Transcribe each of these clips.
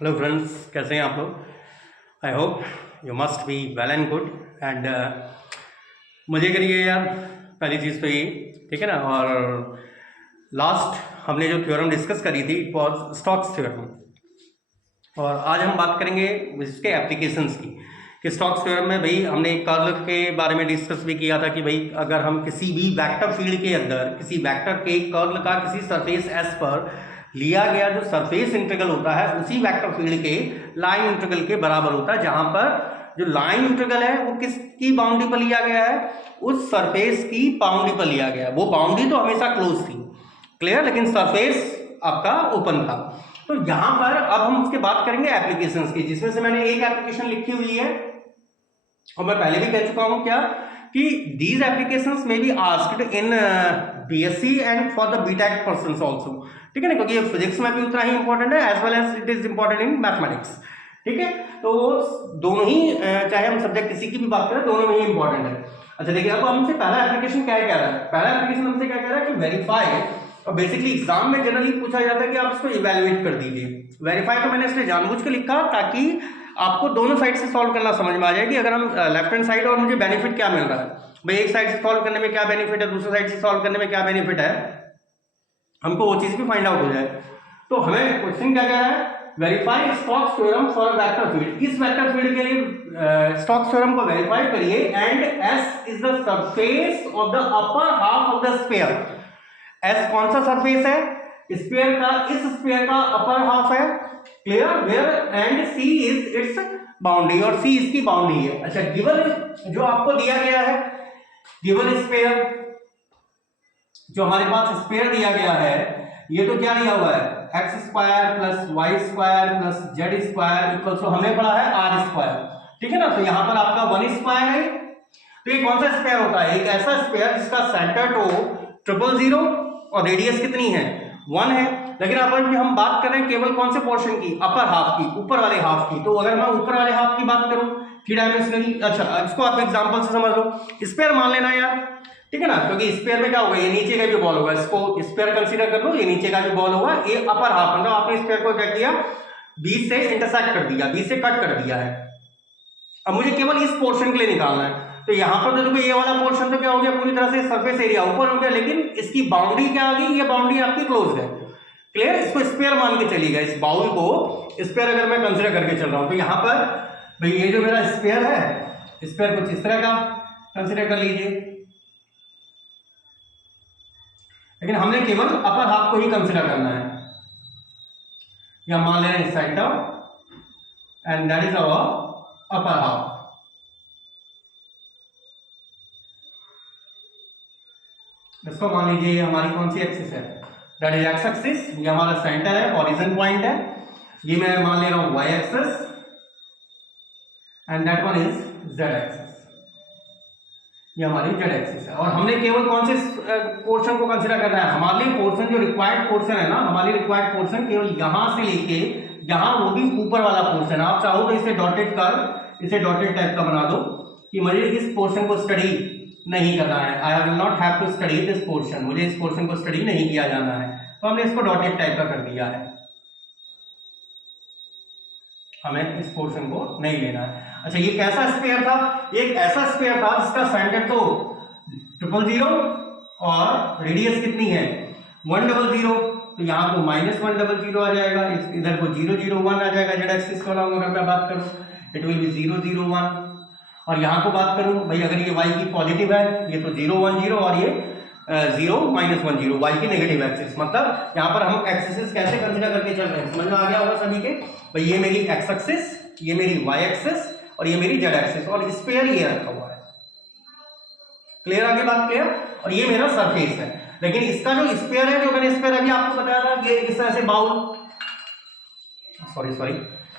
Hello friends, कैसे हैं आप लोग। I hope you must be well and good and मज़े करिए यार। पहली चीज़ तो ये, ठीक है ना। और लास्ट हमने जो थ्योरम डिस्कस करी थी इट वॉज स्टॉक्स थ्योरम, और आज हम बात करेंगे इसके एप्लीकेशंस की कि स्टॉक्स थ्योरम में भाई हमने कर्ल के बारे में डिस्कस भी किया था कि भाई अगर हम किसी भी वेक्टर फील्ड के अंदर किसी वेक्टर के कर्ल का किसी सरफेस एस पर लिया गया जो सरफेस इंटीग्रल होता है उसी वेक्टर फील्ड के लाइन इंटीग्रल के बराबर होता है, जहां पर जो लाइन इंटीग्रल है वो किसकी बाउंड्री पर लिया गया है, उस सरफेस की बाउंड्री पर लिया गया है। वो बाउंड्री तो हमेशा क्लोज थी, क्लियर, लेकिन सरफेस आपका ओपन था। तो यहां पर अब हम उसके बात करेंगे एप्लीकेशंस की, जिसमें से मैंने एक एप्लीकेशन लिखी हुई है और मैं पहले भी कह चुका हूं क्या कि दीज एप्लीकेशंस में be asked in BSc and for the BTech persons also, ठीक है ना, क्योंकि ये फिजिक्स में भी उतना ही इंपॉर्टेंट है as well as it is important in mathematics, ठीक है। तो दोनों ही चाहे हम सब्जेक्ट किसी की भी बात करें दोनों में ही इंपॉर्टेंट है। अच्छा देखिए, अब हमसे पहला एप्लीकेशन क्या कह रहा है, पहला एप्लीकेशन हमसे क्या कह रहा है कि वेरीफाई, और बेसिकली एग्जाम में जनरली पूछा जाता है कि आप इसको इवेल्युएट कर दीजिए। वेरीफाई तो मैंने इसलिए जानबूझ के लिखा ताकि आपको दोनों साइड से सॉल्व करना समझ में आ जाए कि अगर हम लेफ्ट हैंड साइड और मुझे बेनिफिट क्या मिल रहा है, भाई एक साइड से सॉल्व करने में क्या बेनिफिट है, दूसरे साइड से सॉल्व करने में क्या बेनिफिट है, हमको वो चीज भी फाइंड आउट हो जाए। तो हमें क्वेश्चन क्या कह रहा है, verify Stokes theorem for vector field. इस वेक्टर फील्ड के लिए स्टोक्स थ्योरम को वेरीफाई करिए and S is the surface of the upper half of the sphere. S कौन सा सरफेस है, स्फीयर का, इस स्फीयर का अपर हाफ है, clear, where and C is its boundary, और सी इसकी बाउंड्री है। अच्छा, गिवन जो आपको दिया गया है, गिवन स्फीयर जो हमारे पास स्फीयर दिया गया है, ये तो क्या दिया हुआ है, x square plus y square plus z square equal to हमें पड़ा है आर स्क्वायर, ठीक है ना। तो यहां पर आपका वन स्क्वायर है। तो ये कौन सा स्क्वायर होता है, एक ऐसा स्क्वायर जिसका सेंटर टो 000 और रेडियस कितनी है, 1 है। लेकिन अगर भी हम बात कर रहे हैं केवल कौन से पोर्शन की, अपर हाफ की, ऊपर वाले हाफ की, तो अगर मैं ऊपर वाले हाफ की बात करूं थ्री डायमेंशनली, अच्छा इसको आप एग्जांपल से समझ लो, स्क्वायर मान लेना यार, ठीक है ना, क्योंकि स्क्वायर में क्या होगा, ये नीचे का भी बॉल होगा, इसको स्क्वायर कंसीडर कर लो, ये नीचे का भी बॉल होगा, ये अपर हाफ, मतलब आपने स्क्वायर को क्या किया, बीच से इंटरसेक्ट कर दिया, बीच से कट कर दिया है। अब मुझे केवल इस पोर्शन के लिए निकालना है, तो यहां पर तो देखो ये वाला पोर्शन तो क्या हो गया, पूरी तरह से सरफेस एरिया ऊपर हो गया, लेकिन इसकी बाउंड्री क्या आ गई, ये बाउंड्री आपकी क्लोज है, क्लियर। इसको स्क्वायर मान के चलिएगा, इस बाउल को स्क्वायर अगर मैं कंसीडर करके चल रहा हूं, तो यहां पर भाई ये जो मेरा स्क्वायर है, स्क्वायर कुछ इस तरह का कंसीडर कर लीजिए, लेकिन हमने केवल अपर हाफ को ही कंसीडर करना है, या मान लेना centre and that is our upper half. इसको मान लीजिए ये हमारी कौन सी एक्सिस है, दैट इज एक्स एक्सिस, ये हमारा सेंटर है, ओरिजिन पॉइंट है, ये मैं मान ले रहा हूं y axis and that one is z axis, ये हमारी जेड एक्सिस है। और हमने केवल कौन से पोर्शन को कंसीडर करना है, हमारे लिए पोर्शन जो रिक्वायर्ड पोर्शन है ना, हमारे रिक्वायर्ड पोर्शन केवल यहां से लेके यहां, वो भी ऊपर वाला पोर्शन। आप चाहो तो इसे डॉटेड कर, इसे डॉटेड टाइप का बना दो कि मुझे इस पोर्शन को स्टडी नहीं करना है, I will not have to study this portion, मुझे इस पोर्शन को स्टडी नहीं किया जाना है, तो हमने इसको डॉटेड टाइप का कर दिया है, हमें इस पोर्शन को नहीं लेना है। अच्छा, ये कैसा स्फीयर था, एक ऐसा स्फीयर था जिसका सेंटर तो 000 और रेडियस कितनी है 100, तो यहाँ को -100 आ जाएगा, इधर को 001 आ जाएगा, जेड एक्सिस वाला अगर मैं बात करूं इट विल बी 001, और यहाँ को बात करूं भाई अगर ये y की पॉजिटिव है, ये तो 010 और ये 0 -10, y की नेगेटिव एक्सिस, मतलब यहाँ पर हम एक्सिस कैसे कंसीडर करके चल रहे हैं, समझ में आ गया होगा सभी के। भाई ये मेरी एक्स एक्सिस, ये मेरी y एक्सिस और ये मेरी जेड एक्सिस, और स्फीयर ये रखा हुआ है, क्लियर, आगे बात क्लियर। और ये मेरा सरफेस है, लेकिन इसका जो स्फीयर है, जो मैंने स्फीयर अभी आपको बताया था, ये इस तरह से बाउल, सॉरी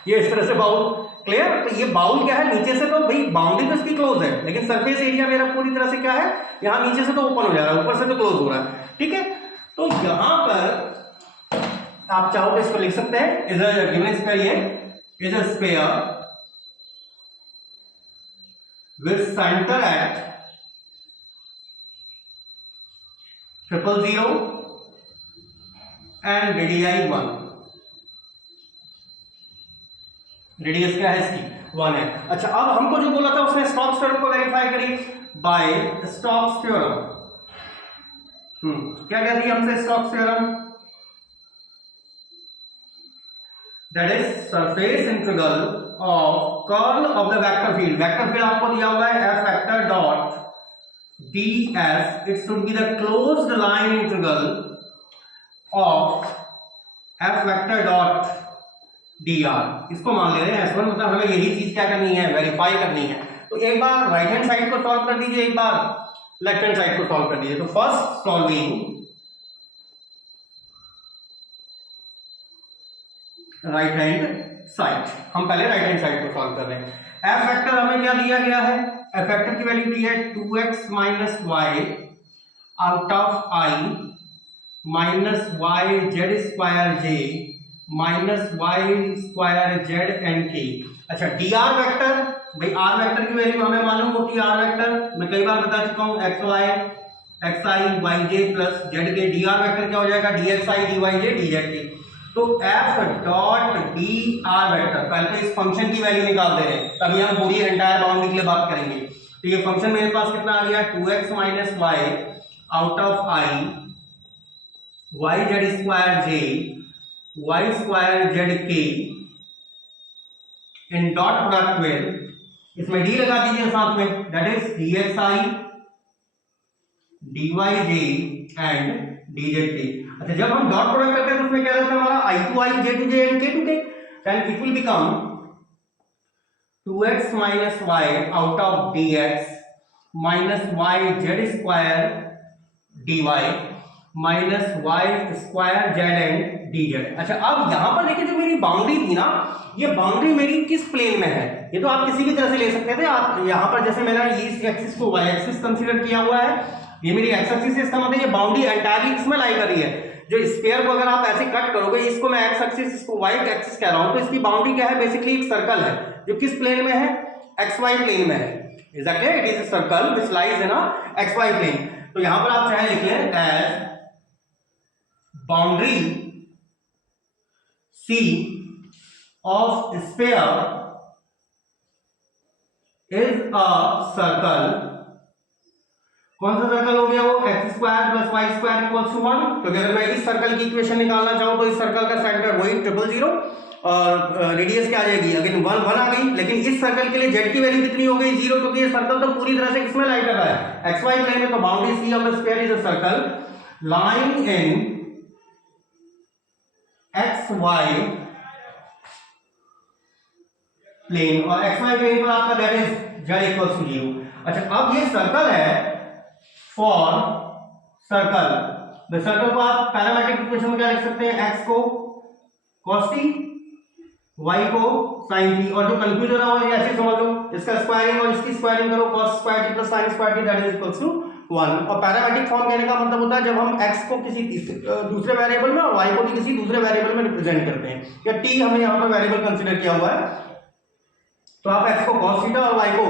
ये इस तरह से बाउल, क्लियर। तो ये बाउल क्या है, नीचे से तो भाई बाउंड्री तो इसकी क्लोज है, लेकिन सरफेस एरिया मेरा पूरी तरह से क्या है, यहां नीचे से तो ओपन हो जा रहा है, ऊपर से तो क्लोज हो रहा है, ठीक है। तो यहां पर आप चाहो तो इसको लिख सकते हैं, is a given sphere, is a sphere with centre at 000 and radii 1, radius क्या है इसकी 1 है। अच्छा अब हमको जो बोला था उसने स्टोक्स थ्योरम को वेरीफाई करिए बाय स्टोक्स थ्योरम। क्या कहती है हमसे Stokes theorem? That is surface integral of curl of the vector field. Vector field आपको दिया हुआ है f vector dot ds, it should be the closed line integral of f vector dot dr। इसको मान ले रहे हैं S1, मतलब हमें यही चीज क्या करनी है, वेरीफाई करनी है। तो एक बार राइट हैंड साइड को सॉल्व कर दीजिए, एक बार लेफ्ट हैंड साइड को सॉल्व कर दीजिए। तो first solving right hand side, हम पहले राइट हैंड साइड को सॉल्व कर रहे हैं। एफ वेक्टर हमें क्या दिया गया है, एफ वेक्टर की वैल्यू दी है 2x minus y out of i minus y z square j minus y square z and k. अच्छा डी आर वेक्टर, भाई आर वेक्टर की वैल्यू हमें मालूम होती है, आर वेक्टर मैं कई बार बता चुका हूँ, x i y j plus z k. D r vector क्या हो जाएगा, d x i d y j d z k. तो f dot d r vector, पहले तो इस फंक्शन की वैल्यू निकाल दे रहे हैं, तभी हम पूरी एंटायर बाउंड्री के लिए बात करेंगे। तो ये फंक्शन मेरे पास कितना आ गया, 2x minus y out of i y z square j y square z k in dot product में, इसमें डी लगा दीजिए साथ में, that is d x i d y j and d z k. अच्छा जब हम डॉट प्रोडक्ट करते हैं तो उसमें क्या रहता है हमारा i to i j to j and k to k, then it will become 2x minus y out of dx minus y z square dy minus y square z and dz। अच्छा अब यहां पर देखिए जो मेरी boundary थी ना, ये बाउंड्री मेरी किस प्लेन में है, ये तो आप किसी भी तरह से ले सकते थे। आप यहां पर जैसे मैंने इस एक्सिस को y एक्सिस कंसीडर किया हुआ है, ये मेरी x एक्सिस है, इसका मतलब ये बाउंड्री एंटायरली किसमें लाई कर रही है। जो स्फीयर को अगर आप ऐसे कट करोगे, इसको मैं x एक्सिस इसको y एक्सिस कह रहा हूं, तो इसकी बाउंड्री क्या है, बेसिकली एक सर्कल है जो किस प्लेन में है, xy प्लेन में है। Exactly it is a circle which lies in a xy plane. तो यहां पर आप चाहे लिख लें as boundary C of sphere is a circle। कौन सा सर्कल हो गया वो, x square plus y square equals to 1। क्योंकि अगर मैं इस सर्कल की इक्वेशन निकालना चाहूं तो इस सर्कल का सेंटर वही 0 और रेडियस क्या आ जाएगी, अगेन 1 1 आ गई। लेकिन इस सर्कल के लिए जेड की वैल्यू कितनी हो गई, 0, क्योंकि ये सर्कल तो पूरी तरह से किसमें लाई कर रहा है, एक्स वाई प्लेन में। तो boundary C of the sphere is a circle lying in x y plane, और एक्स वाई प्लेन पर आपका that is z equals to 0। अच्छा अब ये सर्कल है फॉर सर्कल, द सर्कल को आप पैरामेट्रिक इक्वेशन में क्या लिख सकते हैं, x को cos t y को sin t, और जो कंफ्यूज हो रहा हो ये ऐसे समझ लो, इसका स्क्वायरिंग और इसकी स्क्वायरिंग करो, cos square t plus sin square t that is equals to 1। और पैरामेट्रिक फॉर्म कहने का मतलब होता है जब हम x को किसी दूसरे वेरिएबल में और y को भी किसी दूसरे वेरिएबल में रिप्रेजेंट करते हैं, या t हमने यहां पर वेरिएबल कंसीडर किया हुआ है, तो आप x को cos थीटा और y को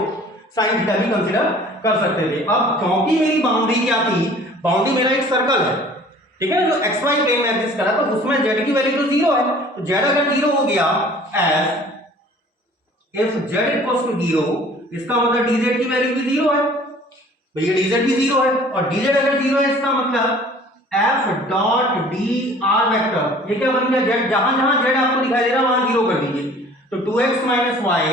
sin थीटा भी कंसीडर कर सकते थे। अब क्योंकि मेरी बाउंड्री क्या थी, बाउंड्री मेरा एक सर्कल है, ठीक है, जो एक्स वाई प्लेन में एग्जिस्ट कर रहा है, तो उसमें जेड की वैल्यू तो 0 है। तो जेड अगर 0 हो गया, as if z equals to 0, इसका मतलब dz की वैल्यू भी 0 है, भैया dz भी 0 है, और dz अगर 0 है इसका मतलब f dot d r vector, ये क्या बन गया, जेड जहां जहां जेड आपको दिखाई दे रहा है वहां 0 कर दीजिए। तो 2x minus Y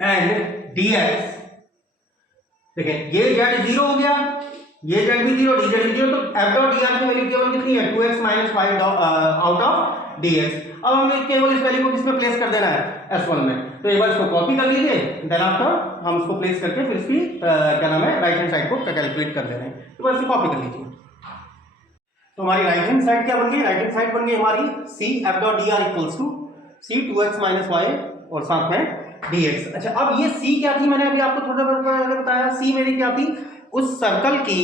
and dx, देखिए ये z 0 हो गया, ये z भी 0 dz भी 0, तो f डॉट dr की वैल्यू केवल कितनी है, 2x minus y out of dx। अब हमें केवल इस वैल्यू को किसमें प्लेस कर देना है, s1 में। तो एक बार इसको कॉपी कर लीजिए, देन आफ्टर हम इसको प्लेस करके फिर इसकी क्या नाम है, राइट हैंड साइड को कैलकुलेट कर दे रहे हैं। तो बस इसको कॉपी कर लीजिए। तो हमारी राइट हैंड साइड क्या बन गई, राइट हैंड साइड बन गई हमारी c f dot dr equals to c 2x minus y और साथ में dx। अच्छा अब ये c क्या थी, मैंने अभी आपको थोड़ा पहले बताया, c मेरी क्या थी, उस सर्कल की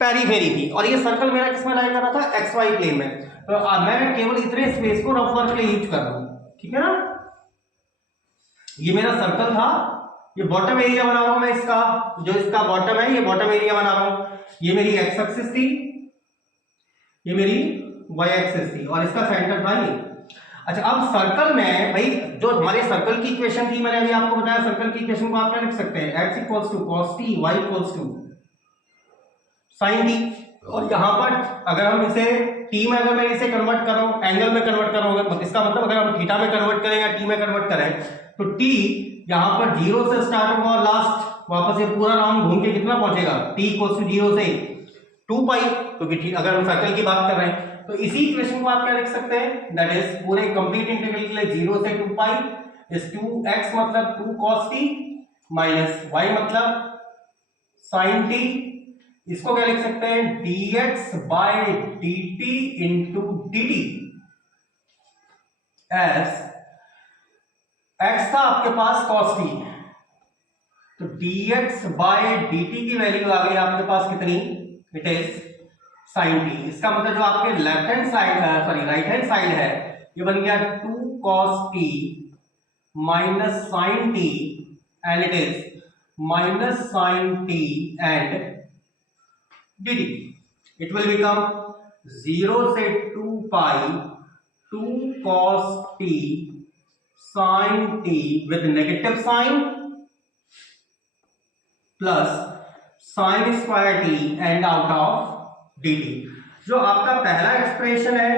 पेरीफेरी थी, और ये सर्कल मेरा किसमें लाई कर रहा था, एक्स वाई प्लेन में। तो मैं केवल इतने स्पेस को रफ वर्क के लिए यूज कर रहा हूं, ठीक है ना। ये मेरा सर्कल था, ये बॉटम एरिया बना रहा हूं मैं, इसका जो इसका बॉटम है, ये बॉटम एरिया बना रहा हूं। ये मेरी एक्स एक्सिस थी, ये मेरी वाई एक्सिस थी, और इसका सेंटर था ये। अच्छा, अब सर्कल में भाई जो हमारे सर्कल की इक्वेशन थी, मैंने अभी आपको बताया सर्कल की इक्वेशन को आप क्या लिख सकते हैं, x equals to cos t, y equals to sin t। और यहां पर अगर हम इसे t में, अगर मैं इसे कन्वर्ट कर रहा हूं, एंगल में कन्वर्ट कर रहा हूं, इसका मतलब अगर हम थीटा में कन्वर्ट करें या t में कन्वर्ट करें, तो t यहां पर 0 से स्टार्ट होगा और लास्ट वापस ये पूरा राउंड घूम के कितना पहुंचेगा, t इक्वल्स टू 0 से 2 पाई, क्योंकि अगर हम सर्कल की बात कर रहे हैं तो इसी इक्वेशन को आप क्या लिख सकते हैं, दैट इज पूरे कंप्लीट इंटीग्रल के लिए 0 से 2 पाई इस 2x मतलब 2 cos t माइनस y मतलब sin t, इसको क्या लिख सकते हैं, dx by dt into dt as x था आपके पास cos t, तो dx बाय dt की वैल्यू आ गई आपके पास कितनी, इट इज sin t। इसका मतलब जो आपके left hand side right hand side है ये बन गया 2 cos t minus sin t and it is minus sin t and dt। It will become 0 से 2 pi 2 cos t sin t with negative sign plus sin square t and out of dt। जो आपका पहला expression है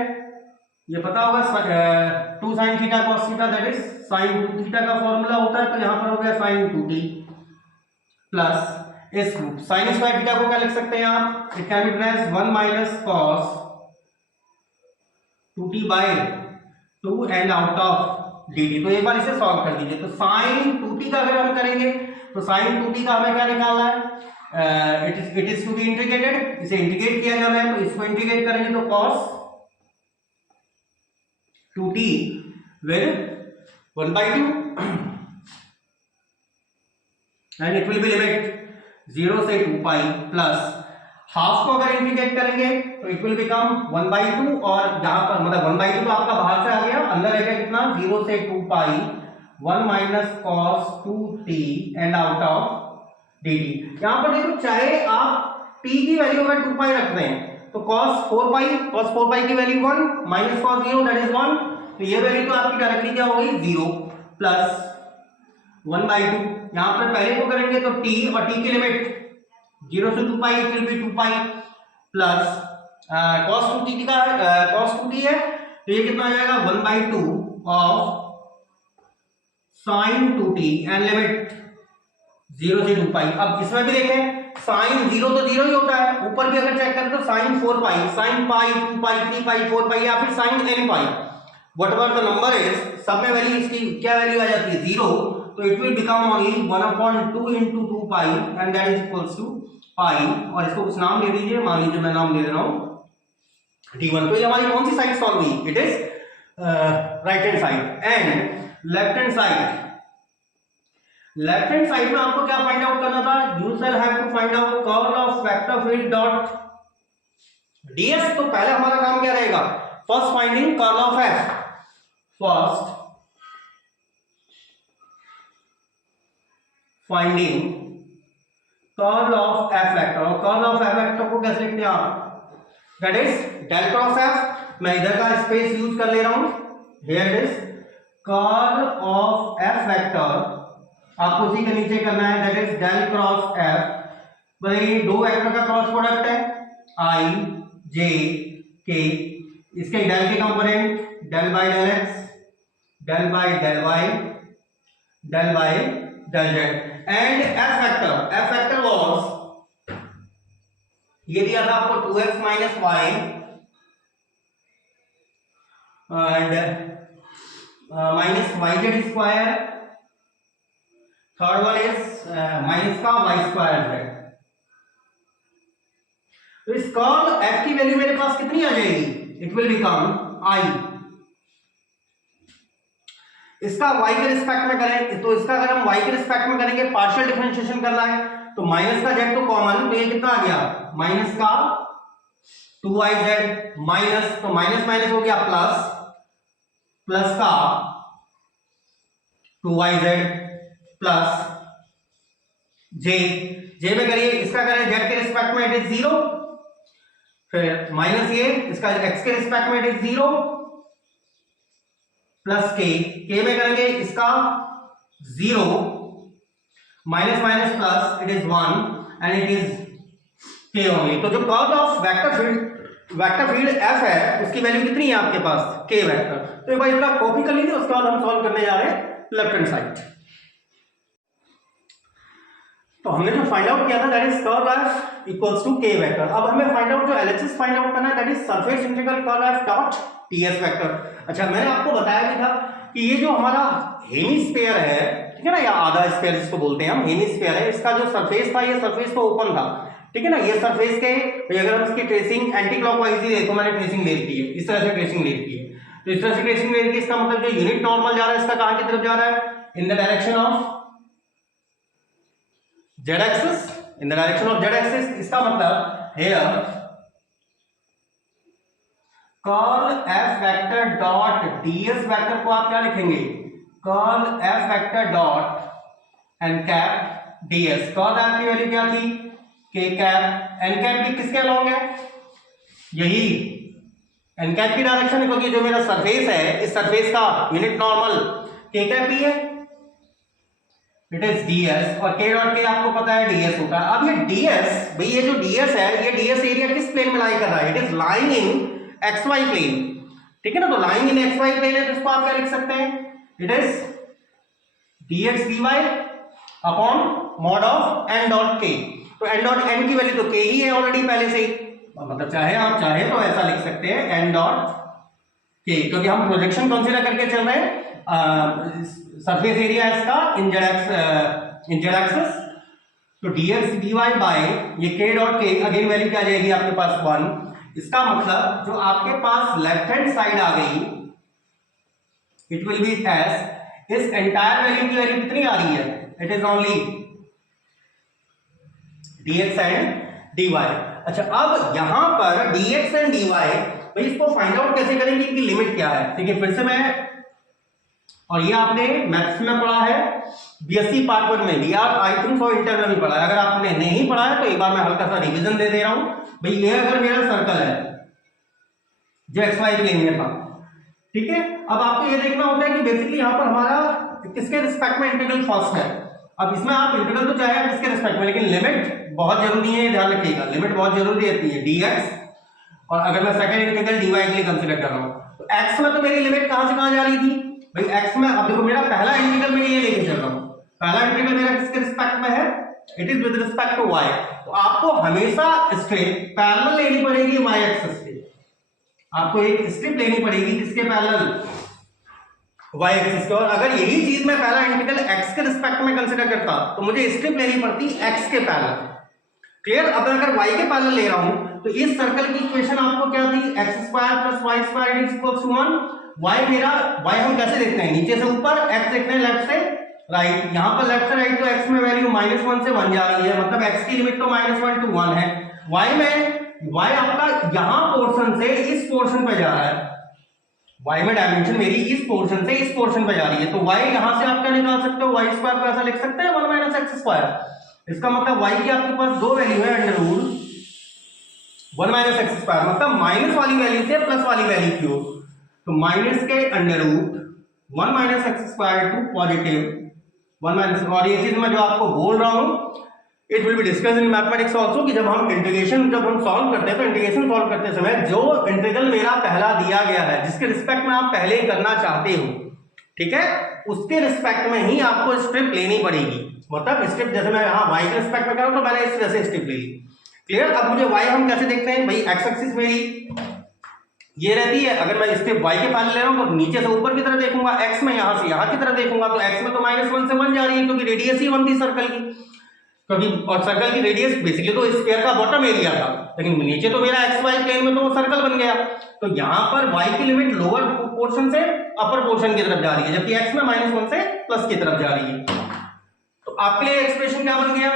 ये पता होगा 2 sin theta cos theta, that is sin 2 theta का formula होता है, तो यहां पर हो गया sin 2t प्लस इस sin स्क्वायर थीटा को क्या लिख सकते हैं आप, it can be written as 1 minus cos 2t by 2 and out of dt। तो एक बार इसे सॉल्व कर दीजिए, तो sin 2t का अगर हम करेंगे तो sin 2t का हमें क्या निकालना है, it is to be integrated, इसे इंटीग्रेट किया जाना है, तो इसको इंटीग्रेट करेंगे तो cos 2t with 1/2 and it will B limit 0 से 2 पाई प्लस हाफ को अगर इंटीग्रेट करेंगे तो इट विल बिकम 1/2, और यहां पर मतलब 1/2 तो आपका बाहर से आ गया, अंदर रहेगा कितना 0 से 2 पाई 1 minus cos 2t and out of dt। यहां पर देखो चाहे आप t की वैल्यू अगर 2 पाई रख रहे हैं तो cos 4 पाई की value 1 minus cos 0 that is 1, तो ये वैल्यू तो आपकी डायरेक्टली क्या हो गई 0 प्लस 1/2। यहां पर पहले को करेंगे तो t और t की लिमिट 0 से 2 pi it will be 2 pi plus cos 2t का cos 2t है तो ये कितना आ जाएगा 1/2 of sin 2t and limit 0 से 2 पाई। अब इसमें भी देखें sin 0 तो 0 ही होता है, ऊपर भी अगर चेक करें तो sin 4 पाई, sin पाई 2 पाई 3 पाई 4 पाई या फिर sin n pi, whatever the number is, सब में वैल्यू इसकी क्या वैल्यू आ जाती है 0, तो it will become only 1/2 into 2 pi and that is equals to pi, और इसको कुछ नाम दे दीजिए, मान लीजिए मैं नाम दे दे रहा हूं d1। तो ये हमारी कौन सी साइड सॉल्व हुई, it is right hand side and left hand side. Left hand side में आपको क्या फाइंड आउट करना था, you shall have to find out curl of vector field dot ds। तो पहले हमारा काम क्या रहेगा, first finding curl of f, first finding curl of f vector, और कर्ल ऑफ f वेक्टर को कैसे लिखते हैं आप, that is del cross f। मैं इधर का स्पेस यूज कर ले रहा हूं, here it is curl of f vector, आपको उसी के नीचे करना है, that is del cross f। भाई दो वेक्टर का क्रॉस प्रोडक्ट है i j k, इसके डेल के component del by del x, del by del y, del by del z, and f vector was ये दिया था आपको 2x minus y and minus yz square, third one is minus का y square z। तो इस curl f की value मेरे पास कितनी आ जाएगी, इट विल बिकम i। इसका y के रिस्पेक्ट में करें तो इसका अगर हम y के रिस्पेक्ट में करेंगे, पार्शियल डिफरेंशिएशन करना है तो माइनस का z तो कॉमन, तो ये कितना आ गया माइनस का 2yz माइनस, तो माइनस माइनस हो गया प्लस, प्लस का 2yz प्लस j में करिए, इसका करें z के रिस्पेक्ट में इट इज 0, फिर माइनस ये इसका x के रिस्पेक्ट में इट इज 0, प्लस के में करेंगे इसका 0 minus minus plus it is 1 and it is के ओनली। तो जो curl of vector field F है उसकी वैल्यू कितनी है आपके पास, के वेक्टर। तो एक बार इसका कॉपी कर लीजिए, उसके बाद हम सॉल्व करने जा रहे हैं लेफ्ट हैंड साइड। तो हमने जो फाइंड आउट किया था that is curl f equals to k vector. अब हमें फाइंड आउट जो एलएचएस फाइंड आउट करना है that is surface integral curl F dot ds vector. अच्छा मैंने आपको बताया भी था कि ये जो हमारा हेमिस्फीयर है, ठीक है ना, या आधा स्फीयर जिसको बोलते हैं हम, हेमिस्फीयर है, इसका जो सरफेस था ये सरफेस तो ओपन था, ठीक है ना। ये सरफेस के अगर हम इसकी ट्रेसिंग एंटी क्लॉकवाइज ही देखो, मैंने ट्रेसिंग ले रखी है, इस तरह से ट्रेसिंग ले रखी है। तो इस तरह से ट्रेसिंग ले रखी है, इसका मतलब जो यूनिट नॉर्मल जा रहा है इसका कहां की तरफ जा रहा है, in the direction of z axis, in the direction of z axis. इसका मतलब here curl f vector dot ds vector को आप क्या लिखेंगे, curl f vector dot n cap ds। Curl f की वैल्यू क्या थी, के कैप, एन कैप भी किसके अलोंग है, यही एन कैप की डायरेक्शन है, क्योंकि जो मेरा सरफेस है इस सरफेस का यूनिट नॉर्मल के कैप भी है, इट इज ds, और k डॉट के आपको पता है ds होता है। अब ये ds भाई, ये जो ds है ये ds एरिया किस प्लेन में लाई कर रहा है, it is lying in xy plane, ठीक है ना। तो लाइंग इन xy प्लेन है तो इसको आप क्या लिख सकते हैं, it is dx dy upon mod of n dot k। तो n डॉट n की वैल्यू तो k ही है ऑलरेडी पहले से ही, मतलब चाहे आप चाहे तो ऐसा लिख सकते हैं n डॉट k, क्योंकि हम प्रोजेक्शन कंसीडर करके चल रहे हैं सरफेस एरिया इसका इन z एक्सिस। तो dx dy बाय ये k dot k, again value क्या जाएगी आपके पास 1। इसका मतलब जो आपके पास लेफ्ट हैंड साइड आ गई इट विल बी s, इस एंटायर वैल्यू की वैल्यू कितनी आ रही है, it is only dx and dy। अच्छा अब यहां पर dx एंड dy भाई इसको फाइंड आउट कैसे करेंगे, इनकी लिमिट क्या है। ठीक है, फिर से मैं, और ये आपने मैथ्स में पढ़ा है, बीएससी पार्ट 1 में भी, आप आई थिंक सो इंटर में भी पढ़ा है। अगर आपने नहीं पढ़ा है तो एक बार मैं हल्का सा रिवीजन दे रहा हूं भाई। ये अगर मेरा सर्कल है जो एक्स वाई प्लेन में था, ठीक है, अब आपको ये देखना होता है कि बेसिकली यहां पर हमारा किसके रिस्पेक्ट में इंटीग्रल फर्स्ट है। अब इसमें आप इंटीग्रल तो चाहे आप इसके रिस्पेक्ट में, लेकिन लिमिट बहुत जरूरी है, ध्यान रखिएगा, लिमिट बहुत जरूरी रहती है dx, और अगर मैं सेकंड इंटीग्रल dy के लिए कंसीडर कर रहा हूं तो x में तो मेरी लिमिट कहां से कहां जा रही थी भाई, x में। अब देखो मेरा पहला इंटीग्रल मैं ये लेके चल रहा हूं, पहला इंटीग्रल मेरा किसके रिस्पेक्ट में है, it is with respect to y। तो आपको हमेशा स्ट्रेट पैरेलल लेनी पड़ेगी y एक्सिस से, आपको एक स्ट्रिप लेनी पड़ेगी किसके पैरेलल, y एक्सिस के। और अगर यही चीज मैं पहला इंटीग्रल x के रिस्पेक्ट में कंसीडर करता तो मुझे स्ट्रिप लेनी पड़ती x के पैरेलल। क्लियर। अब अगर y के पैरेलल ले रहा हूं तो इस सर्कल की इक्वेशन आपको क्या थी, x square plus y square is equal to 1। y मेरा, y हम कैसे देखते हैं, नीचे से ऊपर, x देखते हैं लेफ्ट से राइट। यहां पर लेफ्ट से राइट तो x में वैल्यू -1 से 1 जा रही है, मतलब x की लिमिट तो -1 to 1 है। y में, y आपका यहां पोर्शन से इस पोर्शन पे जा रहा है, y में डायमेंशन मेरी इस पोर्शन से इस पोर्शन पे जा रही है। तो y यहां से आप क्या निकाल सकते हो, y स्क्वायर को ऐसा लिख सकते हैं 1 - x स्क्वायर। इसका मतलब y की आपके पास दो वैल्यू है, अंडर रूट 1 - x स्क्वायर, मतलब माइनस वाली वैल्यू से प्लस वाली वैल्यू की हो, तो माइनस के under root 1 - x square to positive 1 - और ये चीज मैं जो आपको बोल रहा हूं it will be discussed in mathematics also, कि जब हम इंटीग्रेशन सॉल्व करते हैं तो इंटीग्रेशन सॉल्व करते समय जो इंटीग्रल मेरा पहला दिया गया है जिसके रिस्पेक्ट में आप पहले करना चाहते हो, ठीक है, उसके रिस्पेक्ट में ही आपको स्ट्रिप लेनी पड़ेगी। मतलब स्ट्रिप जैसे मैं यहाँ y के रिस्पेक्ट में कर रहा हूं तो मैंने इस तरह से स्ट्रिप ले ली। क्लियर। अब मुझे y हम कैसे देखते हैं भाई, x एक्सिस मेरी ये रहती है, अगर मैं स्ट्रिप y के पैरेलल ले रहा हूं तो नीचे से ऊपर की तरफ देखूंगा, x में यहां से यहां की तरफ देखूंगा तो x में तो -1 से 1 जा रही है, क्योंकि रेडियस ही 1 थी सर्कल की, क्योंकि और सर्कल की रेडियस बेसिकली तो स्फीयर का बॉटम एरिया था, लेकिन नीचे तो मेरा एक्स वाई प्लेन में तो वो सर्कल बन गया। तो यहाँ पर y की लिमिट लोअर पोर्शन से अपर पोर्शन की तरफ जा रही है, जबकि x में -1 से प्लस की तरफ जा रही है। तो आपके लिए एक्सप्रेशन क्या बन गया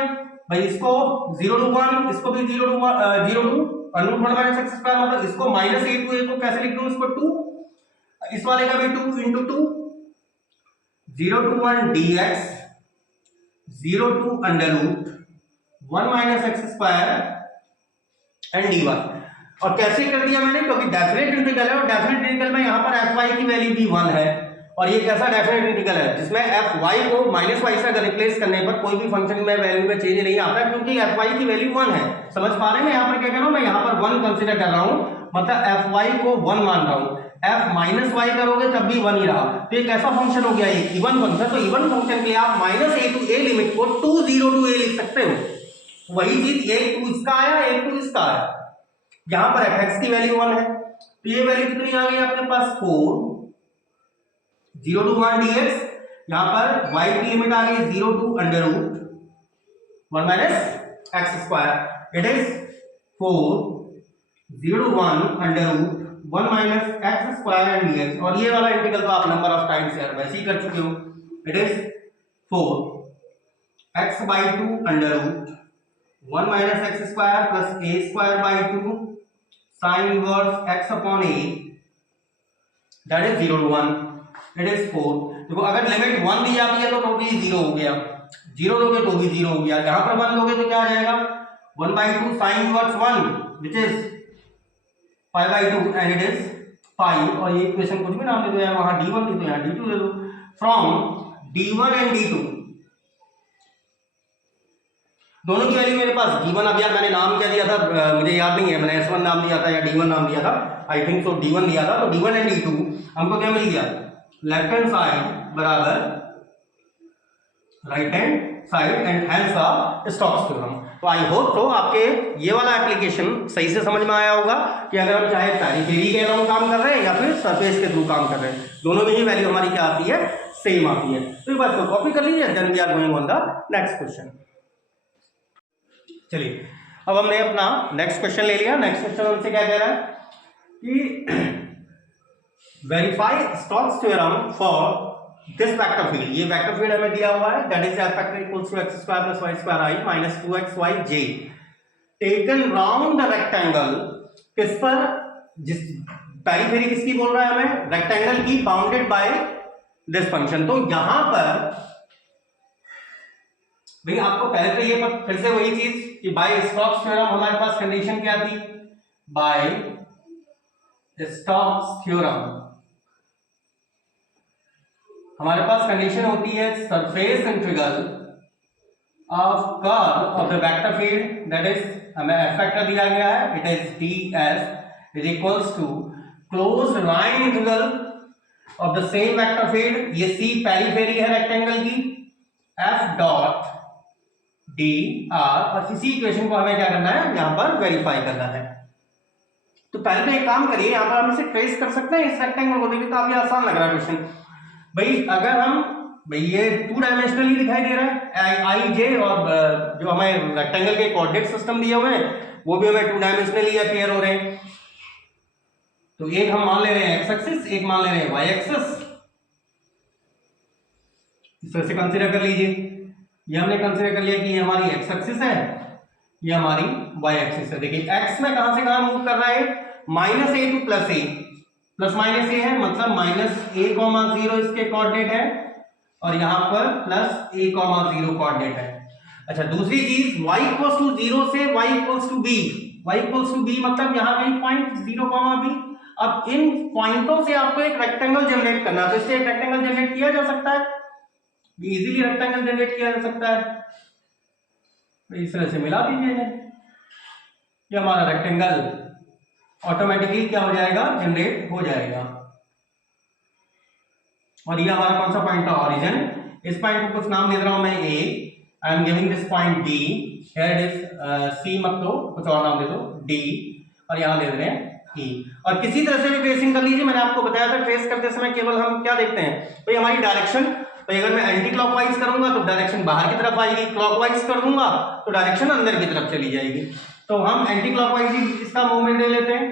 भाई, इसको 0 to 1, इसको भी 0 to 1 x स्क्वायर, मतलब इसको -a to a को कैसे लिख दूं, इसको 2, इस वाले का भी 2 into 2, 0 to 1 dx 0 to under root 1 - x square and dy। और कैसे कर दिया मैंने, क्योंकि डेफिनेट इंटीग्रल है और डेफिनेट इंटीग्रल में यहां पर fy की वैल्यू भी 1 है, और ये कैसा डेफिनेट इंटीग्रल है जिसमें एफ वाई को माइनस वाई से अगर रिप्लेस करने पर कोई भी फंक्शन में वैल्यू में चेंज नहीं आता, क्योंकि एफ वाई की वैल्यू 1 है। समझ पा रहे हैं मैं यहाँ पर क्या कर रहा हूँ, मैं यहाँ पर 1 कंसीडर कर रहा हूँ, मतलब एफ वाई को 1 मान रहा हूँ। एफ माइनस वाई करोगे तब भी 1 ही रहा, तो ये कैसा फंक्शन हो गया, ये इवन फंक्शन। तो इवन फंक्शन के लिए आप minus a to a limit को 2 0 to a लिख सकते हो। वही चीज एक टू इसका आया, एक टू इसका आया। यहाँ पर एफ एक्स की वैल्यू 1 है, तो ये वैल्यू कितनी आ गई आपके पास 4 0 to 1 dx। यहाँ पर y की लिमिट आ गई 0 to under root 1 minus x square. It is 4 0 to 1 under root 1 minus x square and dx। और ये वाला इंटीग्रल तो आप नंबर ऑफ टाइम्स यार वैसे ही कर चुके हो। It is 4 x by 2 under root 1 minus x square plus a square by 2 sine inverse x upon a, that is 0 to 1। It is 4। देखो अगर लिमिट 1 दी जाती है तो टोटली 0 हो गया, 0 दोगे तो भी 0 हो गया। यहां पर 1 दोगे तो क्या आ जाएगा, 1 by 2 sine inverse 1 which is 5 by 2 and it is 5। और ये इक्वेशन कुछ भी नाम दे दो यार, वहां d1 थी तो यहां d2 दे दो। फ्रॉम d1 एंड d2 दोनों की वैल्यू मेरे पास d1, अब यार मैंने नाम क्या दिया था मुझे याद नहीं है, मैंने s1 नाम दिया था या d1 नाम दिया था, आई थिंक सो d1 दिया था। तो d1 एंड d2 हमको क्या मिल गया, लेफ्ट हैंड साइड बराबर right hand side and hence the Stokes theorem. तो आई होप तो आपके ये वाला एप्लीकेशन सही से समझ में आया होगा कि अगर हम चाहे पेरिफेरी के अलावा काम कर रहे हैं या फिर सरफेस के थ्रू काम कर रहे हैं, दोनों में ही वैल्यू हमारी क्या आती है, सेम आती है। तो ये बात को कॉपी कर लीजिए, then we are going on the next question. चलिए अब हमने अपना नेक्स्ट क्वेश्चन ले लिया। नेक्स्ट क्वेश्चन हमसे क्या कह रहा है कि verify Stokes theorem for this vector field. ये वेक्टर फील्ड हमें दिया हुआ है, that is F vector equals to x square plus y square i minus 2xy j taken round the rectangle. किस पर, जिस पेरिफेरी किसकी बोल रहा है हमें, रेक्टेंगल की, बाउंडेड बाय दिस फंक्शन। तो यहां पर भाई आपको पहले तो ये फिर से वही चीज कि बाय स्टोक्स थ्योरम हमारे पास कंडीशन क्या थी, बाय स्टोक्स थ्योरम हमारे पास कंडीशन होती है surface integral of curve of the vector field, that is हमें एफ वेक्टर दिया गया है, it is ds is equals to closed line integral of the same vector field. ये सी पेरिफेरी है rectangle की, एफ डॉट डी आर। और इसी equation को हमें क्या करना है, यहां पर वेरीफाई करना है। तो पहले तो एक काम करिए, यहां पर हम इसे ट्रेस कर सकते हैं इस रेक्टेंगल को। देखिए काफी आसान लग रहा है क्वेश्चन भाई। अगर हम भाई ये 2 डायमेंशनली दिखाई दे रहा है आई जे, और जो हमें रेक्टेंगल के कोऑर्डिनेट सिस्टम दिए हुए हैं वो भी हमें 2 डायमेंशनली अपीयर हो रहे हैं। तो एक हम मान ले रहे हैं एक्स एक्सिस, एक मान ले रहे हैं वाई एक्सिस। इस तरह से कंसीडर कर लीजिए, ये हमने कंसीडर कर लिया कि ये हमारी एक्स एक्सिस है, ये हमारी वाई एक्सिस है। देखिए एक्स में कहां से कहां मूव कर रहा है, minus a two plus A, plus minus ए है मतलब माइनस a, 0 इसके कोऑर्डिनेट है, और यहां पर प्लस a, 0 कोऑर्डिनेट है। अच्छा दूसरी चीज y इक्वल्स टू 0 से y equals to b, y equals to b मतलब यहां कहीं पॉइंट 0, b। अब इन पॉइंटों से आपको एक रेक्टेंगल जनरेट करना है, तो इससे एक रेक्टेंगल जनरेट किया जा सकता है, इजीली रेक्टेंगल जनरेट किया जा सकता है। तो इस तरह से मिला दीजिए, ये हमारा रेक्टेंगल ऑटोमेटिकली क्या हो जाएगा, जनरेट हो जाएगा। और ये हमारा कौन सा पॉइंट था, ओरिजिन। इस पॉइंट को कुछ नाम दे रहा हूं मैं A, I am giving this point D, here it is C, मत दो कुछ और नाम दे दो डी, और यहां दे रहे हैं ई। और किसी तरह से भी ट्रेसिंग कर लीजिए, मैंने आपको बताया था ट्रेस करते समय केवल हम क्या देखते हैं भाई हमारी डायरेक्शन। तो अगर मैं एंटी क्लॉकवाइज करूंगा तो डायरेक्शन बाहर की तरफ आएगी, क्लॉकवाइज कर दूंगा तो डायरेक्शन अंदर की तरफ चली जाएगी। तो हम एंटी क्लॉकवाइज इसका मूवमेंट ले लेते हैं,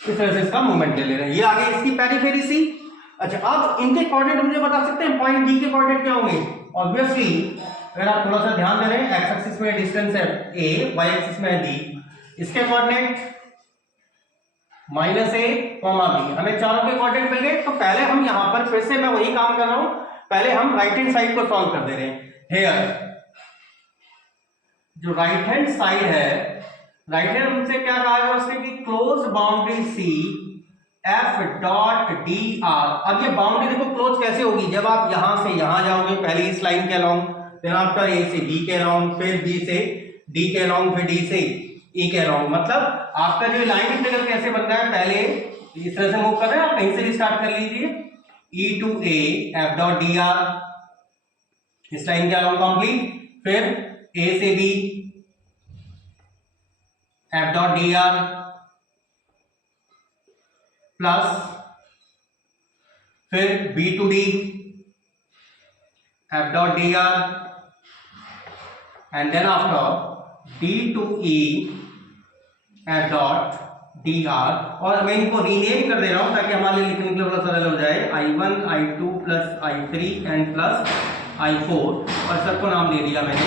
इस तरह से इसका मूवमेंट ले ले रहे हैं। ये आगे इसकी पेरिफेरी सी। अच्छा अब इनके कोऑर्डिनेट मुझे बता सकते हैं, पॉइंट डी के कोऑर्डिनेट क्या होंगे। ऑब्वियसली अगर आप थोड़ा सा ध्यान दे रहे हैं, एक्स एक्सिस में डिस्टेंस है a, वाई एक्सिस में है b, इसके कोऑर्डिनेट माइनस a, b, हमें चारों के कोऑर्डिनेट मिल गए। तो पहले हम यहां पर फिर से मैं वही काम कर रहा हूं, पहले हम राइट हैंड साइड को सॉल्व कर दे रहे हैं। हियर जो राइट हैंड साइड है, राइट हैंड हमसे क्या कहा गया उसने कि close boundary C F dot d r. अब ये बाउंड्री देखो क्लोज कैसे होगी, जब आप यहां से यहां जाओगे, पहले इस लाइन के अलोंग, फिर आफ्टर ए से बी के अलोंग, फिर बी से डी के अलोंग, फिर डी से ई के अलोंग। मतलब आपका जो लाइन इंटीग्रल कैसे बन रहा है, पहले इस तरह से मूव कर रहे हैं, आप कहीं से भी स्टार्ट कर लीजिए, E to A F dot d r, इस लाइन के अलोंग कंप्लीट, फिर ए से B F dot d r plus फिर B to D F dot d r and then after D to E F dot d r. और मैं इनको rename कर दे रहा हूं ताकि हमारे लिए लिखने के लिए थोड़ा सरल हो जाए, I1 I2 plus I3 and plus I4, और सबको नाम दे दिया मैंने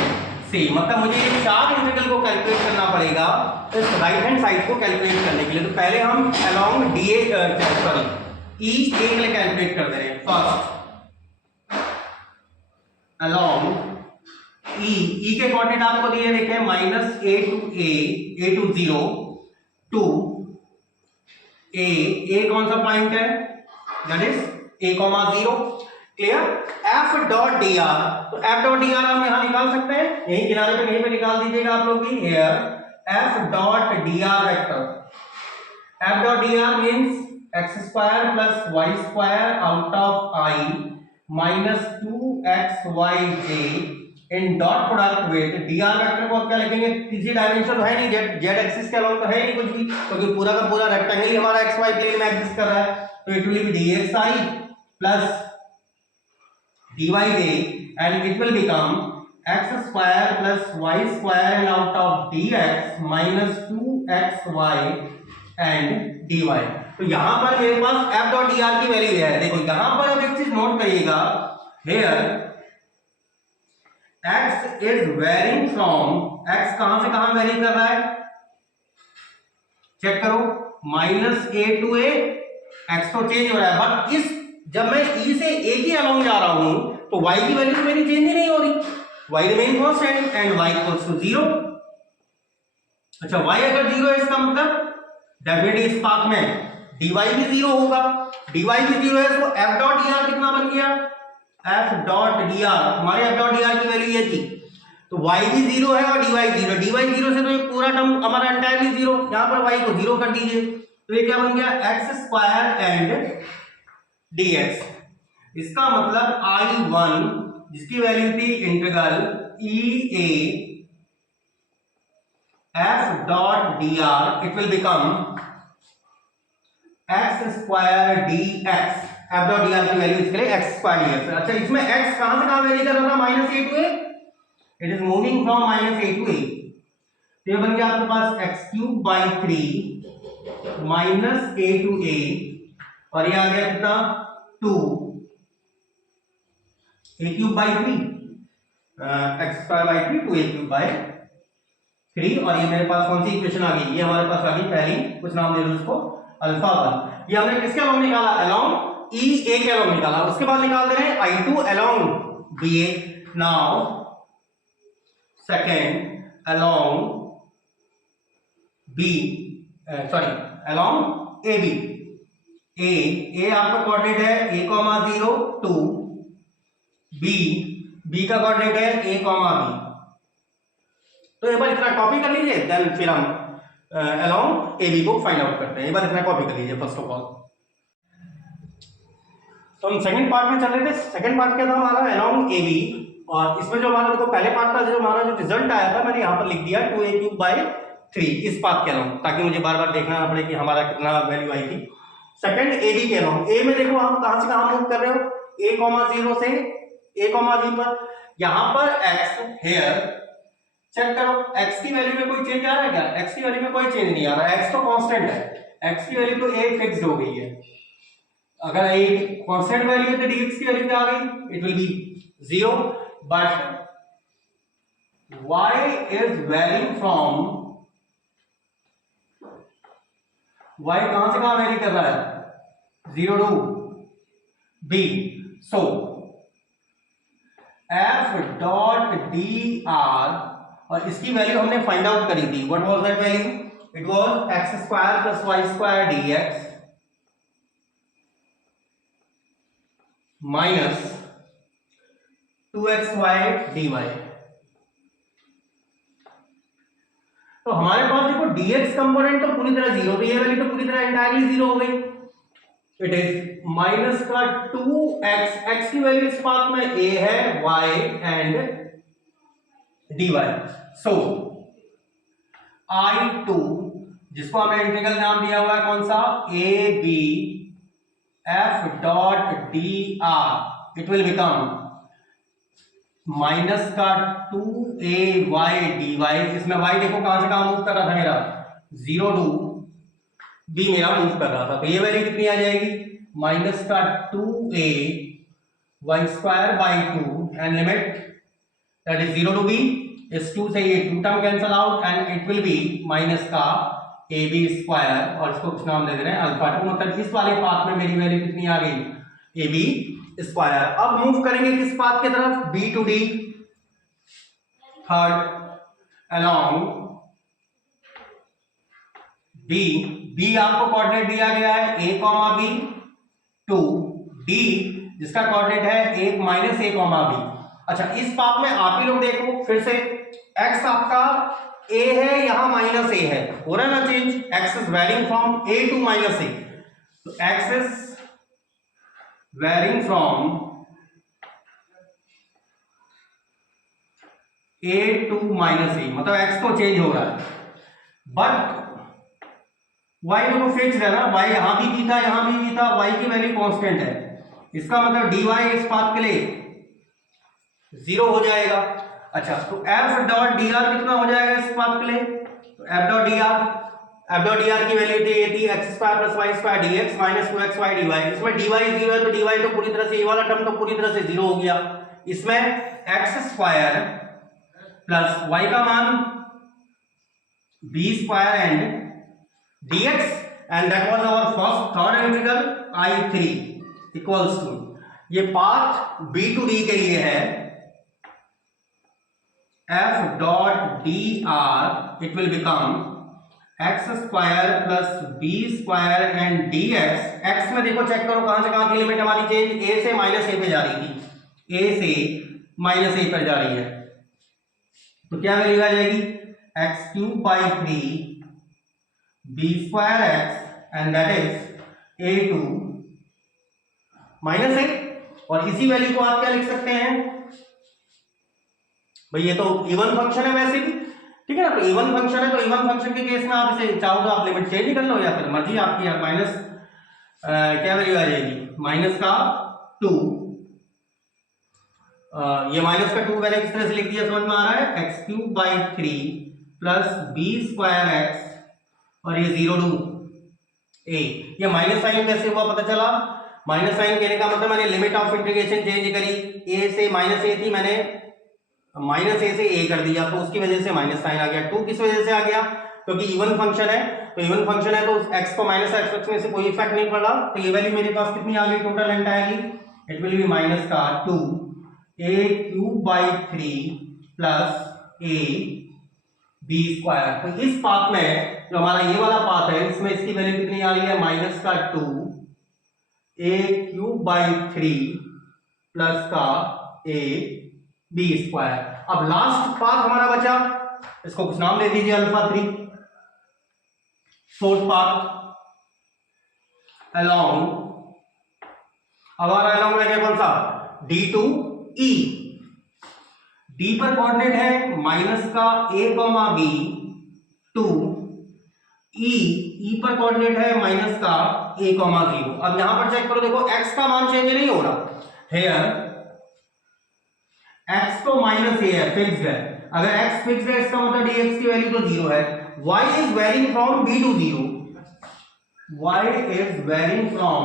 सी। मतलब मुझे ये चार इंटीग्रल को कैलकुलेट करना पड़ेगा इस राइट हैंड साइड को कैलकुलेट करने के लिए। तो पहले हम अलोंग डी ए सॉरी ई ए के लिए कैलकुलेट कर दे रहे हैं। फर्स्ट अलोंग ई के कोऑर्डिनेट आपको दिए देखे माइनस ए टू 0 टू ए कौन सा पॉइंट है, that is a comma 0। Clear. F dot d are, तो एफ डॉट डी आर हम यहां निकाल सकते हैं, यही किनारे पे कहीं पे निकाल दीजिएगा आप लोग भी। Here F dot d r vector, F dot d r means x square plus y square out of i minus 2xy j in dot product with d r vector को क्या लिखेंगे, किसी डायमेंशन तो है नहीं, जेड एक्सिस के अलावा तो है नहीं कुछ भी, क्योंकि पूरा का पूरा रेक्टेंगल ही हमारा एक्स वाई प्लेन में एग्जिस्ट कर रहा है। तो it will B dxi plus dy j and it will become x square plus y square and out of dx minus 2xy and dy। तो यहां पर मेरे पास f dot dr की वैल्यू है। देखो यहां पर अब एक चीज नोट करिएगा, here x is varying from, x कहां से कहां वेरी कर रहा है, चेक करो, minus a to a, x तो चेंज हो रहा है, बट इस जब मैं e से a के अलोंग जा रहा हूं तो y की वैल्यू मेरी चेंज ही नहीं हो रही, y remain constant and y equals to 0। अच्छा y अगर 0 है इसका मतलब डेफिनेटली इस पाथ में dy भी 0 होगा, dy भी 0 है तो f डॉट dr कितना बन गया, f डॉट dr, हमारे f डॉट dr की वैल्यू ये थी, तो y भी 0 है और dy 0, dy 0 से तो ये पूरा टर्म हमारा एंटायरली 0, यहां पर y को 0 कर दीजिए, तो ये क्या बन गया x स्क्वायर एंड dx। इसका मतलब I1 जिसकी वैल्यू थी integral e a f dot dr, इट will become x square dx, f dot dr की वैल्यू इसके लिए x स्क्वायर dx। अच्छा इसमें x कहां से कहां वेरी कर रहा था, minus a to a, it is moving from minus a to a, तो ये बन गया आपके पास x cube by 3 minus a to a, और ये आ गया कितना 2 a cube by 3 x square by 3 2 a cube by 3, और ये मेरे पास कौन सी इक्वेशन आ गई, ये हमारे पास आ गई पहली, कुछ नाम दे दो उसको अल्फा 1। ये हमने किसके अलोंग निकाला, अलोंग e a के अलोंग निकाला। उसके बाद निकाल दे रहे हैं I2 along b a। Now second along b sorry along a b, ए आपका कोऑर्डिनेट है a कॉमा 0 टू बी का कोऑर्डिनेट है a कॉमा b। तो एक बार इतना कॉपी कर लीजिए, देन फिर हम अलोंग ए बी को फाइंड आउट करते हैं। एक बार इतना कॉपी कर लीजिए फर्स्ट ऑफ ऑल। तो हम सेकंड पार्ट में चल रहे थे, सेकंड पार्ट क्या था हमारा अलोंग ए बी, और इसमें जो हमारा देखो पहले पार्ट का जो हमारा जो रिजल्ट आया था मैंने यहाँ पर लिख दिया 2a क्यूब बाई 3 इस पार्ट के अलोंग, ताकि मुझे बार बार देखना ना पड़े कि हमारा कितना वैल्यू आई थी। सेकंड ए बी के अलोंग, ए में देखो हम कहां से कहां मूव कर रहे हो, a कॉमा 0 से a कॉमा b पर, यहां पर x हेयर चेक करो, x की वैल्यू में कोई चेंज आ रहा है क्या, x की वैल्यू में कोई चेंज नहीं आ रहा है, x तो कांस्टेंट है, x की वैल्यू तो a फिक्स्ड हो गई है। अगर a कांस्टेंट वैल्यू है तो dx की वैल्यू क्या आ गई, it will be 0, but y is varying from, y कहां से कहां वेरी कर रहा है 0 to b, so f dot dr, और इसकी वैल्यू हमने फाइंड आउट करी थी, what was that value, it was x square plus y square dx minus 2xy dy। तो हमारे पास देखो dx कंपोनेंट तो पूरी तरह जीरो, तो ये वाली तो पूरी तरह एंटायरली जीरो हो गई। इट इज माइनस का 2x, x की वैल्यू इस पाथ में a है, y and dy। So I2 जिसको हमें इंटीग्रल नाम दिया हुआ है कौन सा, A B F dot d r, it will become minus का 2ay dy। इसमें y देखो कहां से कहां मूव कर रहा था मेरा, 0 टू b मेरा मूव कर रहा था, तो ये वैल्यू कितनी आ जाएगी, माइनस का 2a y square by 2 and limit that is 0 to b, इस 2 से ये 2 term cancel out and it will be minus का ए बी स्क्वायर, और इसको कुछ नाम दे दे रहे हैं अल्फा 2, मतलब इस वाले पाथ में मेरी वैल्यू कितनी आ गई, ए बी स्क्वायर। अब मूव करेंगे किस पाथ की तरफ, B to D, third along B, B आपको कोऑर्डिनेट दिया गया है a comma B, to D जिसका कोऑर्डिनेट है 1 माइनस a कॉमा बी। अच्छा इस पाथ में आप ही लोग देखो फिर से, x आपका a है, यहां माइनस a है, हो रहा है ना change, x is varying from a to minus a, तो x is varying from a to minus a, मतलब x तो चेंज हो रहा है, बट y तो फिक्स्ड है ना, y यहां भी था यहां भी था, y की वैल्यू कांस्टेंट है, इसका मतलब dy इस पाथ के लिए 0 हो जाएगा। अच्छा तो f डॉट dr कितना हो जाएगा इस पाथ के लिए, तो f डॉट dr की वैल्यू थी x square plus y square dx minus 2xy dy, इसमें dy 0 है तो dy तो पूरी तरह से, ये वाला टर्म तो पूरी तरह से 0 हो गया, इसमें x स्क्वायर प्लस y का मान b square and dx and that was our first third integral I3 equals to, ये पाथ b टू d के लिए है f डॉट dr, इट will become x square plus b square and dx। x में देखो check करो कहां से कहां की लिमिट हमारी चेंज, a से माइनस a पे जा रही थी, a से माइनस a पर जा रही है, तो क्या वैल्यू आ जाएगी, x cube by 3 b square x and that is a to minus a, और इसी वैल्यू को आप क्या लिख सकते हैं भाई, ये तो इवन फंक्शन है वैसे भी, ठीक है ना, तो इवन फंक्शन है, तो इवन फंक्शन के केस में आप इसे चाहो तो आप लिमिट चेंज कर लो या फिर मर्जी आपकी, यार माइनस क्या वैल्यू आ जाएगी, माइनस का 2, ये माइनस का 2 मैंने किस तरह से लिख दिया समझ में आ रहा है, x cube by 3 plus b square x, और ये 0 टू a, ये माइनस साइन कैसे हुआ पता चला, माइनस साइन कहने का मतलब मैंने लिमिट ऑफ इंटीग्रेशन चेंज करी, a से माइनस a थी, मैंने माइनस a से a कर दिया, तो उसकी वजह से माइनस साइन आ गया। 2 किस वजह से आ गया, क्योंकि इवन फंक्शन है, तो इवन फंक्शन है तो x को माइनस x में से कोई इफेक्ट नहीं पड़ रहा, तो ये वैल्यू मेरे पास कितनी आ गई total entirely, it will be minus का 2a cube by 3 plus a b square. तो इस पाथ में जो हमारा ये वाला पाथ है, इसमें इसकी वैल्यू कितनी आ रही है, माइनस का 2a क्यूब बाई 3 प्लस का a b स्क्वायर। अब लास्ट पाथ हमारा बचा, इसको कुछ नाम दे दीजिए अल्फा 3, फोर्थ पाथ अलोंग, हमारा अलोंग रहेगा कौन सा, d टू e, d पर कोऑर्डिनेट है माइनस का a comma b to e पर कोऑर्डिनेट है माइनस का a कॉमा 0। अब यहां पर चेक करो, देखो x का मान चेंज नहीं हो रहा, हेयर x तो माइनस a है, फिक्स्ड है, अगर x फिक्स्ड है इसका मतलब dx की वैल्यू तो 0 है, y is varying from b to 0, y is varying from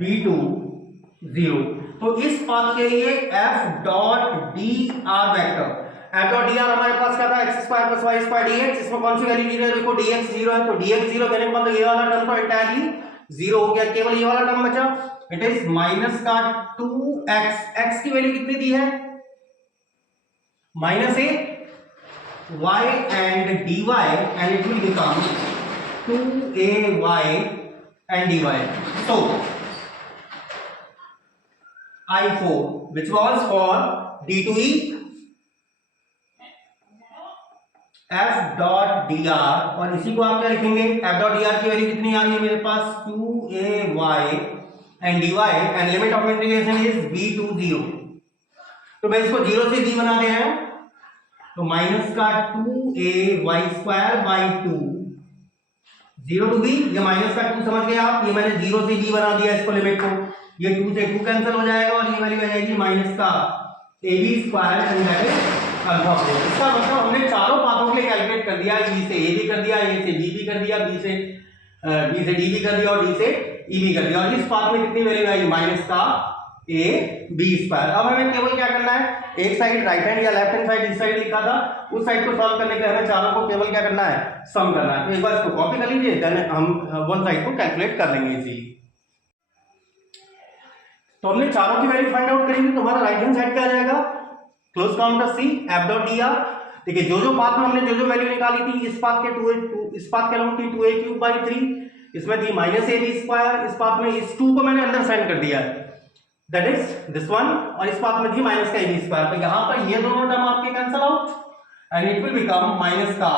b to 0, तो इस पाथ के लिए f dot dr vector, f dot dr हमारे पास क्या था, x square plus y square dx, इसमें कौन सी वैल्यू 0 है, देखो dx 0 है, तो dx 0 कहने का मतलब ये वाला टर्म तो एंटायरली 0 हो गया, केवल ये वाला टर्म बचा, इट इज माइनस का 2x, x की वैल्यू कितनी दी है, minus a, y and dy and it will become 2ay and dy. So I4 which was for d to e f dot d r, और इसी को आप क्या लिखेंगे, f डॉट डी आर की वैल्यू कितनी आ रही है मेरे पास 2ay and dy and limit of integration is b to 0. तो मैं इसको 0 से b बना दे रहा हूं, तो माइनस का 2ay square by 2 0 to b, ये माइनस का 2 समझ गए आप, ये मैंने 0 से b बना दिया इसको लिमिट को, ये 2 से 2 कैंसिल हो जाएगा और ये वैल्यू आ जाएगी माइनस का ab square and that is alpha 4. इसका मतलब हमने चारों पाथों के लिए कैलकुलेट कर दिया, e से a भी कर दिया, a से b भी कर दिया, b से d भी कर दिया और d से e भी कर दिया, और इस पाथ में कितनी वैल्यू आएगी माइनस का a b स्क्वायर. अब हमें केवल क्या करना है, एक साइड राइट हैंड या लेफ्ट हैंड साइड इस साइड लिखा था, उस साइड को सॉल्व करने के लिए हमें चारों को केवल क्या करना है, सम करना है. तो एक बार इसको कॉपी कर लीजिए, देन हम वन साइड को कैलकुलेट कर लेंगे इजीली. तो हमने चारों की वैल्यू फाइंड आउट करेंगे, तो हमारा राइट हैंड साइड क्या आ जाएगा, close counter C F dot d r. देखिए जो पाथ में हमने जो वैल्यू निकाली थी, इस पाथ के 2 इस पाथ के अलाउंग थी 2a क्यूब बाई 3, इसमें थी माइनस ab स्क्वायर, इस पाथ में इस 2 को मैंने अंदर साइन कर दिया है, दैट इज दिस वन, और इस पाथ में थी माइनस का ab स्क्वायर. तो यहां पर ये दोनों टर्म आपके cancel out and it will become minus का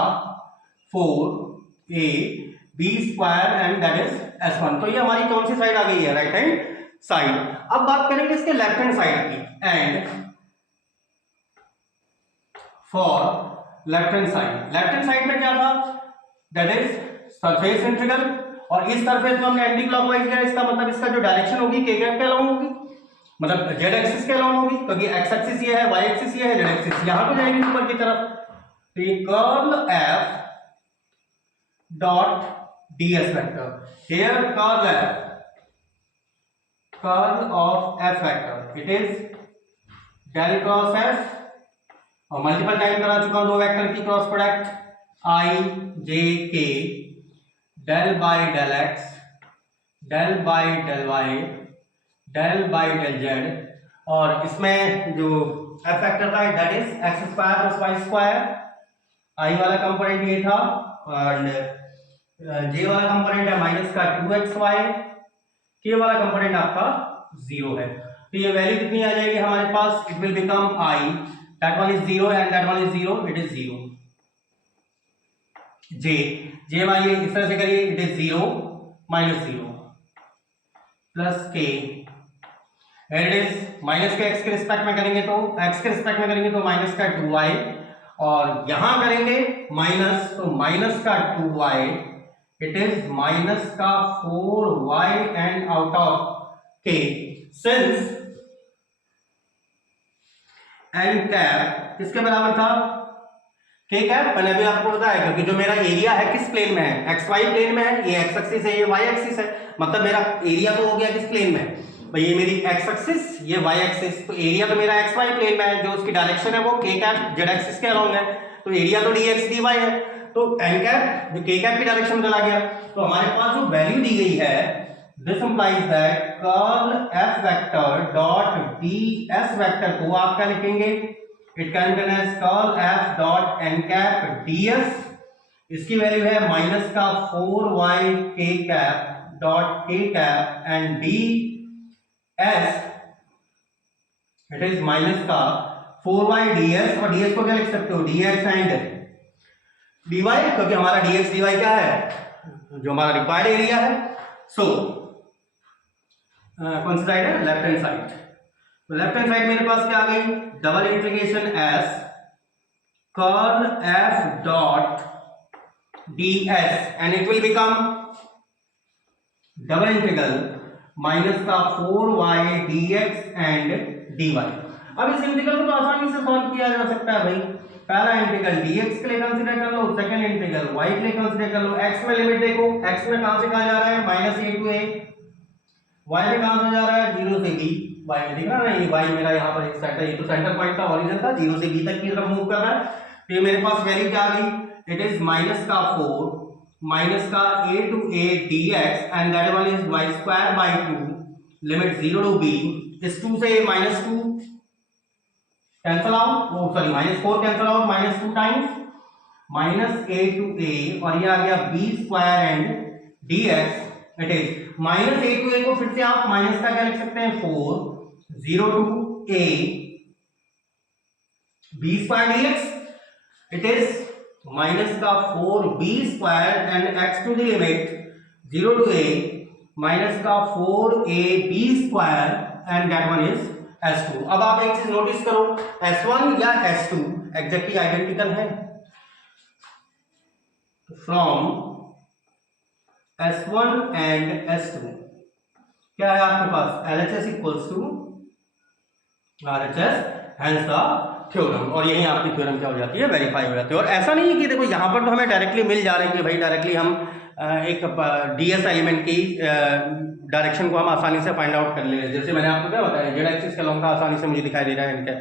4ab square and that is s1. तो ये हमारी कौन सी साइड आ गई है, राइट हैंड साइड. अब बात करेंगे इसके लेफ्ट हैंड साइड की, and for left hand side में क्या था, दैट इज सरफेस इंटीग्रल, और इस सरफेस में हमने एंटी क्लॉकवाइज लिया, इसका मतलब इसका जो डायरेक्शन होगी के कैप के अलाउंग होगी, मतलब जेड एक्सिस के अलाउंग होगी, क्योंकि एक्स एक्सिस ये है, वाई एक्सिस ये है, जेड एक्सिस यहां पे जाएगी ऊपर की तरफ. तो ये curl F dot ds vector, here curl of f vector, it is del cross f, और मल्टीपल टाइम करा चुका हूं दो वेक्टर की cross product, i j k del by del x del by del y del by del z, और इसमें जो f vector था that is x square plus y square, i वाला कंपोनेंट ये था और j वाला कंपोनेंट है माइनस का 2xy, k वाला कंपोनेंट आपका 0 है. तो ये वैल्यू कितनी आ जाएगी हमारे पास, it will become i, that one is 0 and that one is 0, it is 0. j वाली इस तरह से करिए, it is 0 minus 0 plus k, and it is minus के x के रिस्पेक्ट में करेंगे तो x के रिस्पेक्ट में करेंगे तो माइनस का 2y, और यहां करेंगे माइनस तो माइनस का 2y, it is माइनस का 4y and out of k, since n cap किसके बराबर था, के कैप. मैंने अभी आपको बताया, क्योंकि जो मेरा एरिया है किस प्लेन में है, एक्स वाई प्लेन में है, ये एक्स एक्सिस है, ये वाई एक्सिस है, मतलब मेरा एरिया तो हो गया किस प्लेन में भाई, ये मेरी एक्स एक्सिस, ये वाई एक्सिस, तो एरिया तो मेरा एक्स वाई प्लेन में है, जो उसकी डायरेक्शन है वो के कैप जेड एक्सिस के अलोंग है, तो एरिया तो डी एक्स डी वाई है, तो एन कैप जो के कैप की डायरेक्शन में चला गया. तो हमारे पास जो वैल्यू दी गई है, this implies that curl f vector dot ds vector को आप क्या लिखेंगे, it can be as curl f dot n cap ds, इसकी वैल्यू है माइनस का 4y k cap dot k cap and ds, it is minus का 4y ds, और ds को क्या लिख सकते हो, dx एंड dy, क्योंकि हमारा dx dy क्या है, जो हमारा रिक्वायर्ड एरिया है. सो कौन सी साइड है, लेफ्ट हैंड साइड. तो लेफ्ट हैंड साइड मेरे पास क्या आ गई, double integration s curl f dot ds and it will become double integral minus का 4y dx एंड dy. अब इस इंटीग्रल को तो आसानी से सॉल्व किया जा सकता है भाई. पहला इंटीग्रल dx के लिए कंसीडर कर लो, सेकंड इंटीग्रल y के लिए कंसीडर कर लो. x में लिमिट देखो, x में कहां से कहां जा रहा है, minus a to a, y में कहां से जा रहा है, 0 से b, y में दिख रहा है ना, ये y मेरा यहाँ पर एक सेंटर, ये तो सेंटर पॉइंट था, ओरिजिन था, 0 से b तक की तरफ मूव कर रहा है. तो ये मेरे पास वैल्यू क्या आ गई, इट इज माइनस का 4 माइनस का a to a dx and that one is y square by 2 limit 0 to b, इस 2 से माइनस 2 कैंसल आउट, वो sorry minus 4 cancel out, minus 2 times minus a to a, और ये आ गया b square and dx it is minus a to a को फिर से आप माइनस का क्या लिख सकते हैं 4 0 to a b square dx it is minus का 4b square and x to the limit 0 to a minus का 4ab square and that one is s2। अब आप एक चीज नोटिस करो s1 या s2 एग्जैक्टली आइडेंटिकल है फ्रॉम S1 एंड S2 क्या है आपके पास LHS equals to RHS hence the theorem, और यही आपकी थ्योरम क्या हो जाती है वेरीफाई हो जाती है। और ऐसा नहीं है कि देखो यहाँ पर तो हमें डायरेक्टली मिल जा रहे हैं कि भाई डायरेक्टली हम एक DS एलिमेंट की डायरेक्शन को हम आसानी से फाइंड आउट कर ले रहे हैं। जैसे मैंने आपको क्या बताया जेड एक्सिस के लॉन्ग का आसानी से मुझे दिखाई दे रहा है इनके,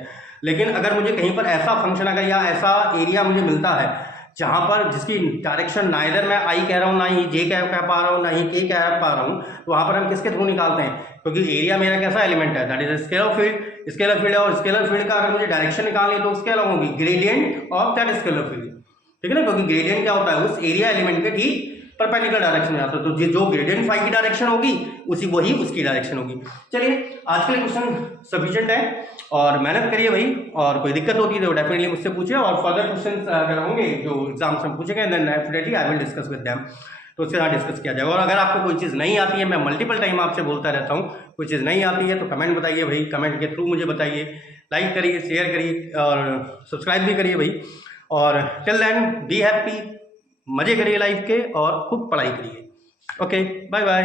लेकिन अगर मुझे कहीं पर ऐसा फंक्शन अगर या ऐसा एरिया मुझे मिलता है जहां पर जिसकी डायरेक्शन नाइदर मैं आई कह रहा हूँ ना ही जे कह पा रहा हूँ ना ही के कह पा रहा हूँ, तो वहां पर हम किसके थ्रू निकालते हैं, क्योंकि एरिया मेरा कैसा एलिमेंट है that is scalar field. Scalar field है और स्केलर फील्ड का अगर मुझे डायरेक्शन निकालनी है तो उसके अलग होगी gradient of that scalar field, ठीक है ना, क्योंकि ग्रेडियंट क्या होता है उस एरिया एलिमेंट के ठीक परपेंडिकुलर डायरेक्शन में आता है, तो जो ग्रेडियंट फाई की डायरेक्शन होगी उसी वही उसकी डायरेक्शन होगी। चलिए आज के लिए क्वेश्चन सफिशिएंट है और मेहनत करिए भाई, और कोई दिक्कत होती है तो डेफिनेटली मुझसे पूछिए, और फर्दर क्वेश्चन अगर होंगे जो एग्जाम्स में पूछेंगे then definitely I will discuss with them, तो उसके साथ डिस्कस किया जाएगा। और अगर आपको कोई चीज़ नहीं आती है, मैं मल्टीपल टाइम आपसे बोलता रहता हूँ, कोई चीज़ नहीं आती है तो कमेंट बताइए भाई, कमेंट के थ्रू मुझे बताइए, लाइक करिए, शेयर करिए और सब्सक्राइब भी करिए भाई। और टिल देन बी हैप्पी, मजे करिए लाइफ के और खूब पढ़ाई करिए। Okay bye bye.